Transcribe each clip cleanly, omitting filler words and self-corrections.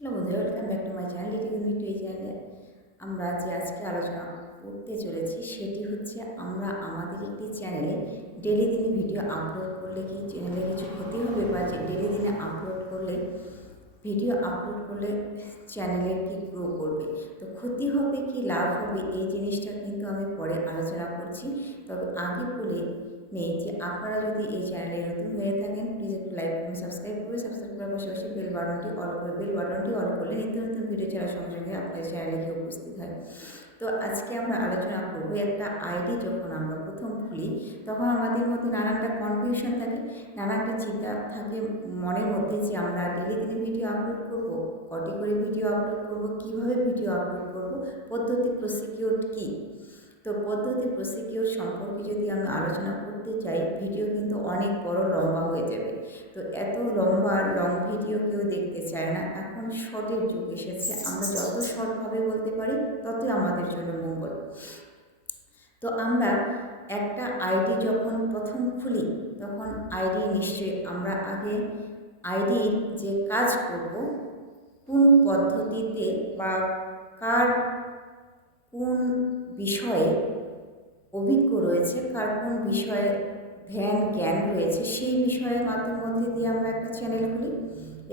Hello বন্ধুরা, welcome back to my channel little Mitu. এই চ্যানেলে আমরা যে আজকে আলোচনা করতে চলেছি সেটি হচ্ছে আমরা আমাদের একটি চ্যানেলে ডেলি দিনে ভিডিও আপলোড করলে কি চ্যানেলে কিছু ক্ষতি হবে, বা যে ডেলি দিনে আপলোড করলে ভিডিও আপলোড করলে চ্যানেলে কি গ্রো করবে, তো ক্ষতি হবে কি লাভ হবে এই জিনিসটা কিন্তু আমি পরে আলোচনা করছি। তবে আগে বলে নেই যে আপনারা যদি এই চ্যানেলে নতুন হয়ে থাকেন প্লিজ একটু লাইক এবং সাবস্ক্রাইব করবে। সাবস্ক্রাইব করার পাশাপাশি বেল বাটনটি অল করে নিত্য নতুন ভিডিও ছাড়ার সঙ্গে সঙ্গে আপনার চ্যানেলে গিয়ে উপস্থিত হয়। তো আজকে আমরা আলোচনা করবো একটা আইডি যখন আমরা প্রথম খুলি তখন আমাদের মধ্যে নানানটা কনফিউশন থাকে, নানানটা চিন্তা থাকে মনের মধ্যে যে আমরা ডেলি দিনে ভিডিও আপলোড করব, কটি করে ভিডিও আপলোড করব, কিভাবে ভিডিও আপলোড করব, পদ্ধতি প্রসিকিউর কী। তো পদ্ধতি প্রসিকিউর সম্পর্কে যদি আমি আলোচনা করতে চাই ভিডিও কিন্তু অনেক বড় লম্বা হয়ে যাবে। তো এত লম্বা লং ভিডিও কেউ দেখতে চায় না। এখন শর্টের যুগ এসেছে, আমরা যত শর্টভাবে বলতে পারি ততই আমাদের জন্য মঙ্গল। তো আমরা একটা আইডি যখন প্রথম খুলি তখন আইডি নিশ্চয়ই আমরা আগে আইডির যে কাজ করব, কোন পদ্ধতিতে বা কার কোন বিষয়ে অভিজ্ঞ রয়েছে, কার কোন বিষয়ে ধ্যান জ্ঞান রয়েছে, সেই বিষয়ের মধ্যে দিয়ে আমরা একটা চ্যানেল খুলি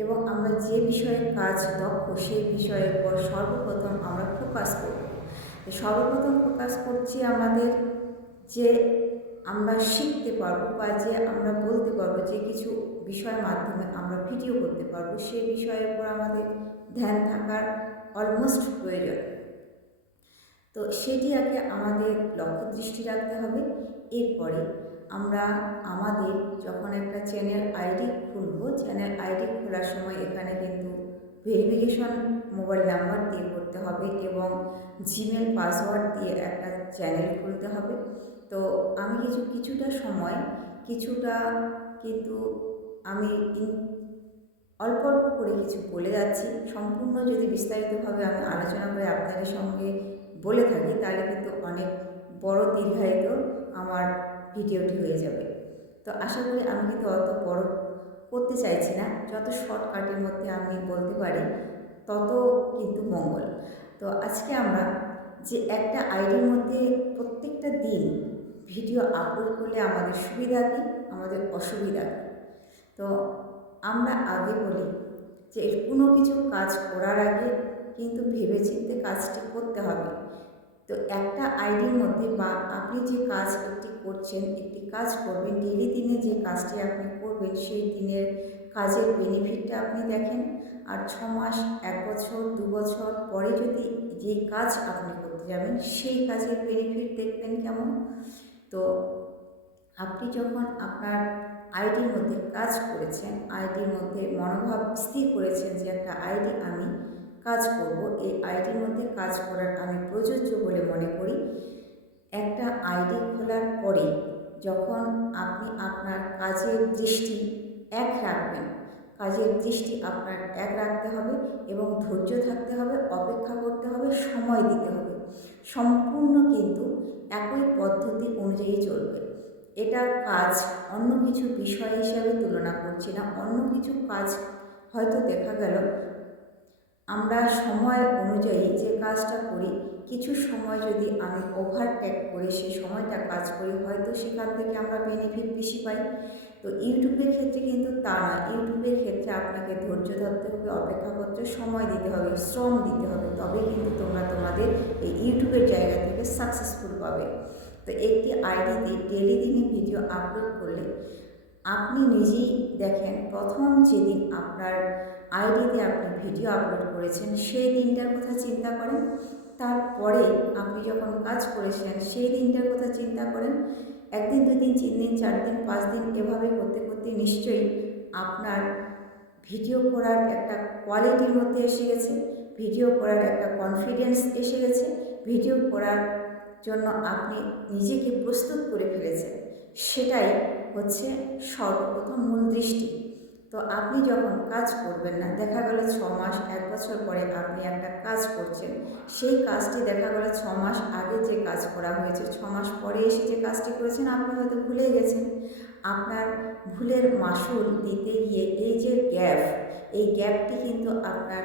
এবং আমরা যে বিষয়ে কাজ দক্ষ সেই বিষয়ের উপর সর্বপ্রথম আমরা ফোকাস করব। সর্বপ্রথম ফোকাস করছি আমাদের যে আমরা শিখতে পারবো বা যে আমরা বলতে পারবো, যে কিছু বিষয়ের মাধ্যমে আমরা ভিডিও করতে পারবো সেই বিষয়ের উপর আমাদের ধ্যান থাকার অলমোস্ট প্রয়োজন। তো সেটি আগে আমাদের লক্ষ্য দৃষ্টি রাখতে হবে। এরপরে আমরা আমাদের যখন একটা চ্যানেল আইডি খুলব, চ্যানেল আইডি খোলার সময় এখানে কিন্তু ভেরিফিকেশন মোবাইল নাম্বার দিয়ে করতে হবে এবং জিমেল পাসওয়ার্ড দিয়ে একটা চ্যানেল খুলতে হবে। তো আমি কিছুটা সময় কিছুটা কিন্তু আমি অল্প অল্প করে কিছু বলে যাচ্ছি। সম্পূর্ণ যদি বিস্তারিতভাবে আমি আলোচনা করে আপনাদের সঙ্গে বলে থাকি তাহলে কিন্তু অনেক বড় দীর্ঘায়িত আমার ভিডিওটি হয়ে যাবে। তো আশা করি আমি কিন্তু অত বড় করতে চাইছি না, যত শর্টকাটের মধ্যে আমি বলতে পারি তত কিন্তু মঙ্গল। তো আজকে আমরা যে একটা আইডির মধ্যে প্রত্যেকটা দিন ভিডিও আপলোড করলে আমাদের সুবিধা কী, আমাদের অসুবিধা কী। তো আমরা আগে বলি যে কোনো কিছু কাজ করার আগে কিন্তু ভেবেচিন্তে কাজটি করতে হবে। তো একটা আইডির মধ্যে বা আপনি যে কাজ একটি করছেন, একটি কাজ করবেন, ডেলি দিনে যে কাজটি আপনি করবেন সেই দিনের কাজের বেনিফিটটা আপনি দেখেন। আর 6 মাস, 1 বছর, 2 বছর পরে যদি যেই কাজ আপনি করতে যাবেন সেই কাজের বেনিফিট দেখবেন কেমন। তো আপনি যখন আপনার আইডির মধ্যে কাজ করেছেন, আইডির মধ্যে মনোভাব স্থির করেছেন যে একটা আইডি আমি কাজ করব, এই আইডির মধ্যে কাজ করার আমি প্রযোজ্য বলে মনে করি। একটা আইডি খোলার পরে যখন আপনি আপনার কাজের দৃষ্টি এক রাখবেন, কাজের দৃষ্টি আপনার এক রাখতে হবে এবং ধৈর্য থাকতে হবে, অপেক্ষা করতে হবে, সময় দিতে হবে। সম্পূর্ণ কিন্তু একই পদ্ধতি অনুযায়ী চলবে। এটা কাজ অন্য কিছু বিষয় হিসাবে তুলনা করছি না। অন্য কিছু কাজ হয়তো দেখা গেল আমরা সময় অনুযায়ী যে কাজটা করি, কিছু সময় যদি আমি ওভারটেক করে সেই সময়টা কাজ করি হয়তো সেখান থেকে আমরা বেনিফিট বেশি পাই। তো ইউটিউবের ক্ষেত্রে কিন্তু তা না। ইউটিউবের ক্ষেত্রে আপনাকে ধৈর্য ধরতে হবে, অপেক্ষা করতে, সময় দিতে হবে, শ্রম দিতে হবে, তবে কিন্তু তোমরা তোমাদের এই ইউটিউবের জায়গা থেকে সাকসেসফুল পাবে। তো একটি আইডিতে ডেলি দিনে ভিডিও আপলোড করলে আপনি নিজেই দেখেন, প্রথম যেদিন আপনার আইডিতে আপনি ভিডিও আপলোড করেছেন সেই দিনটার কথা চিন্তা করেন, তারপরে আপনি যখন কাজ করেছেন সেই দিনটার কথা চিন্তা করেন। 1 দিন, 2 দিন, 3 দিন, 4 দিন, 5 দিন এভাবে করতে করতে নিশ্চয়ই আপনার ভিডিও করার একটা কোয়ালিটির মধ্যে এসে গেছে, ভিডিও করার একটা কনফিডেন্স এসে গেছে, ভিডিও করার জন্য আপনি নিজেকে প্রস্তুত করে ফেলেছেন। সেটাই হচ্ছে সর্বপ্রথম মূল দৃষ্টি। তো আপনি যখন কাজ করবেন না, দেখা গেল 6 মাস, 1 বছর পরে আপনি একটা কাজ করছেন, সেই কাজটি দেখা গেল 6 মাস আগে যে কাজ করা হয়েছে, 6 মাস পরে এসে যে কাজটি করেছেন আপনি হয়তো ভুলে গেছেন। আপনার ভুলের মাসুল দিতে গিয়ে এই যে গ্যাপ, এই গ্যাপটি কিন্তু আপনার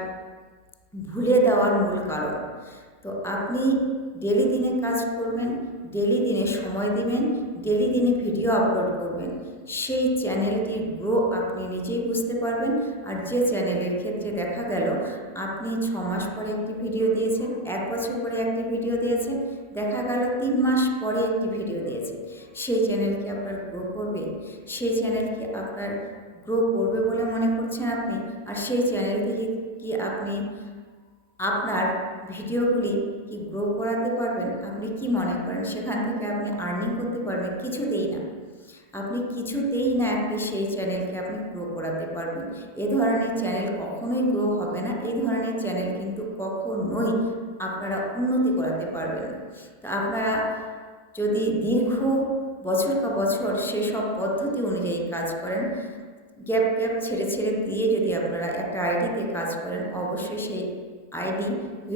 ভুলে দেওয়ার মূল কারণ। তো আপনি ডেলি দিনে কাজ করবেন, ডেলি দিনে সময় দিবেন, ডেলি দিনে ভিডিও আপলোড করবেন, সেই চ্যানেলটির গ্রো আপনি নিজেই বুঝতে পারবেন। আর যে চ্যানেলের ক্ষেত্রে দেখা গেল আপনি 6 মাস পরে একটি ভিডিও দিয়েছেন, 1 বছর পরে একটি ভিডিও দিয়েছেন, দেখা গেল 3 মাস পরে একটি ভিডিও দিয়েছেন, সেই চ্যানেল কি আপনার গ্রো করবে? সেই চ্যানেল কি আপনার গ্রো করবে বলে মনে করছেন আপনি? আর সেই চ্যানেল থেকে কি আপনি আপনার ভিডিওগুলি কি গ্রো করাতে পারবেন? আপনি কি মনে করেন সেখান থেকে আপনি আর্নিং করতে পারবেন? কিছুতেই না। আপনি কিছুতেই না একটি সেই চ্যানেলকে আপনি গ্রো করাতে পারবেন। এ ধরনের চ্যানেল কখনোই গ্রো হবে না। এই ধরনের চ্যানেল কিন্তু কখনোই আপনারা উন্নতি করাতে পারবেন না। তো আপনারা যদি দীর্ঘ বছর পর বছর সেসব পদ্ধতি অনুযায়ী কাজ করেন, গ্যাপ গ্যাপ ছেড়ে ছেড়ে দিয়ে যদি আপনারা একটা আইডিতে কাজ করেন, অবশ্যই সেই আইডি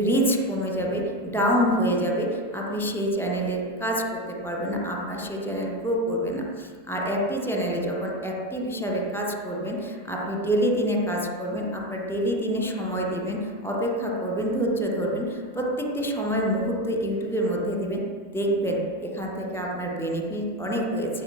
রিচ কমে যাবে, ডাউন হয়ে যাবে, আপনি সেই চ্যানেলে কাজ করতে পারবেন না, আপনার সেই চ্যানেল গ্রো করবে না। আর একটি চ্যানেলে যখন অ্যাক্টিভ হিসাবে কাজ করবেন, আপনি ডেলি দিনে কাজ করবেন, আপনার ডেলি দিনে সময় দেবেন, অপেক্ষা করবেন, ধৈর্য ধরবেন, প্রত্যেকটি সময়ের মুহূর্ত ইউটিউবের মধ্যে দেবেন, দেখবেন এখান থেকে আপনার বেনিফিট অনেক হয়েছে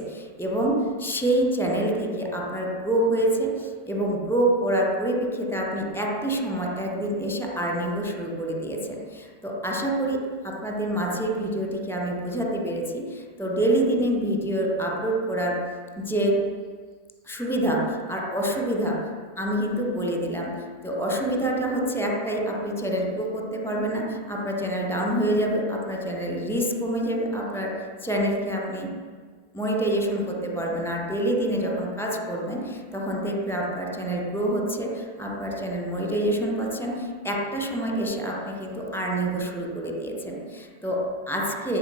এবং সেই চ্যানেল থেকে আপনার গ্রো হয়েছে এবং গ্রো করার পরিপ্রেক্ষিতে আপনি একটি সময় একদিন এসে আর্নিংও শুরু করে দিয়েছেন। তো আশা করি আপনাদের মাঝে ভিডিওটিকে আমি বোঝাতে পেরেছি। তো ডেলি দিনে ভিডিও আপলোড করার যে সুবিধা আর অসুবিধা আমি কিন্তু বলে দিলাম। তো অসুবিধাটা হচ্ছে একটাই, আপনি চ্যানেল গ্রো করতে পারবেন না, আপনার চ্যানেল ডাউন হয়ে যাবে, আপনার চ্যানেল রিচ কমে যাবে, আপনার চ্যানেলকে আপনি মনিটাইজেশন করতে পারবেন না। আর ডেলি দিনে যখন কাজ করবেন তখন দেখবে আপনার চ্যানেল গ্রো হচ্ছে, আপনার চ্যানেল মনিটাইজেশন পাচ্ছেন, একটা সময় এসে আপনি কিন্তু আর্নিংও শুরু করে দিয়েছেন। তো আজকে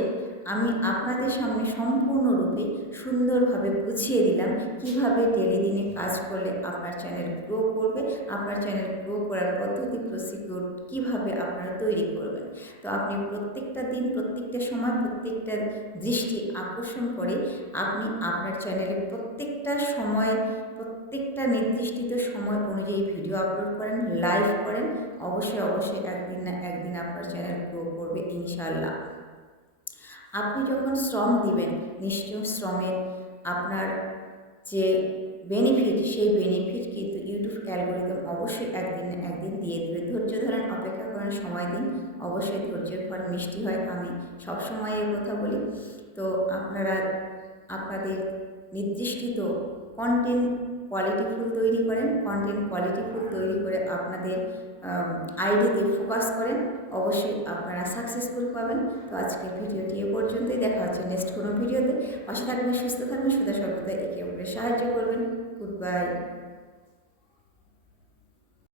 আমি আপনাদের সামনে সম্পূর্ণরূপে সুন্দরভাবে বুঝিয়ে দিলাম কিভাবে ডেলি দিনে কাজ করলে আপনার চ্যানেল গ্রো করবে, আপনার চ্যানেল গ্রো করার পদ্ধতি প্রসিডিউর কীভাবে আপনারা তৈরি করবেন। তো আপনি প্রত্যেকটা দিন, প্রত্যেকটা সময়, প্রত্যেকটা দৃষ্টি আকর্ষণ করে আপনি আপনার চ্যানেলে প্রত্যেকটা সময়, প্রত্যেকটা নির্দিষ্ট সময় অনুযায়ী ভিডিও আপলোড করেন, লাইভ করেন, অবশ্যই অবশ্যই একদিন না একদিন আপনার চ্যানেল গ্রো করবে ইনশাআল্লাহ। আপনি যখন শ্রম দিবেন, নিশ্চয় শ্রমের আপনার যে বেনিফিট, সেই বেনিফিট কিন্তু ইউটিউব অ্যালগোরিদম অবশ্যই একদিন না একদিন দিয়ে দেবে। ধৈর্য ধরেন, অপেক্ষা করেন, সময় দিন, অবশ্যই ধৈর্যের ফল মিষ্টি হয়, আমি সবসময় এই কথা বলি। তো আপনারা আপনাদের নির্দিষ্ট কন্টেন্ট কোয়ালিটিফুল তৈরি করেন, কন্টেন্ট কোয়ালিটিফুল তৈরি করে আপনাদের আইডিতে ফোকাস করেন, অবশ্যই আপনারা সাকসেসফুল পাবেন। তো আজকের ভিডিওটি এ পর্যন্তই, দেখা হচ্ছে নেক্সট কোনো ভিডিওতে। পাশে থাকবেন, সুস্থ থাকবেন, সদা সর্বদা একে অপরের সাহায্য করবেন। Good bye.